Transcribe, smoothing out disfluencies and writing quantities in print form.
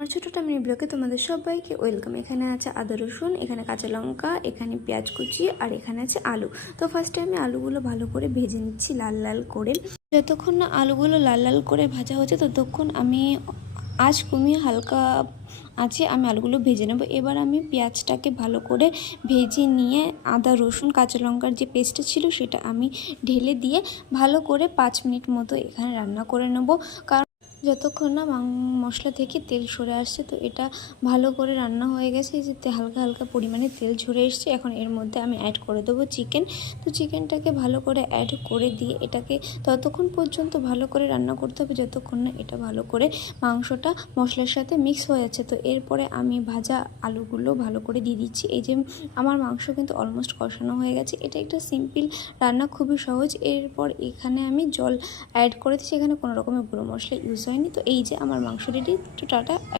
আমার ছোট টামিনি ব্লগে তোমাদের সবাইকে ওয়েলকাম। এখানে আছে আদা রসুন, এখানে কাঁচা লঙ্কা, এখানে পেঁয়াজ কুচি, আর এখানে আছে আলু। তো ফার্স্টে আমি আলুগুলো ভালো করে ভেজে নিচ্ছি লাল লাল করে। যতক্ষণ না আলুগুলো লাল লাল করে ভাজা হচ্ছে ততক্ষণ আমি আঁচ কমিয়ে হালকা আছে আমি আলুগুলো ভেজে নেব। এবার আমি পেঁয়াজটাকে ভালো করে ভেজে নিয়ে আদা রসুন কাঁচা লঙ্কার যে পেস্টটা ছিল সেটা আমি ঢেলে দিয়ে ভালো করে 5 মিনিট মতো এখানে রান্না করে নেব। কারণ যতক্ষণ না মশলা থেকে তেল সরে আসছে, তো এটা ভালো করে রান্না হয়ে গেছে। এই যে হালকা হালকা পরিমাণে তেল ঝরে এসছে, এখন এর মধ্যে আমি অ্যাড করে দেবো চিকেন। তো চিকেনটাকে ভালো করে অ্যাড করে দিয়ে এটাকে ততক্ষণ পর্যন্ত ভালো করে রান্না করতে হবে যতক্ষণ না এটা ভালো করে মাংসটা মশলার সাথে মিক্স হয়ে যাচ্ছে। তো এরপরে আমি ভাজা আলুগুলো ভালো করে দিয়ে দিচ্ছি। এই যে আমার মাংস কিন্তু অলমোস্ট কষানো হয়ে গেছে। এটা একটা সিম্পল রান্না, খুবই সহজ। এরপর এখানে আমি জল অ্যাড করে দিচ্ছি, এখানে কোনো রকমের গুঁড়ো মশলা ইউজ হয়নি। তো এই যে আমার মাংস রেডি। তো টাটা।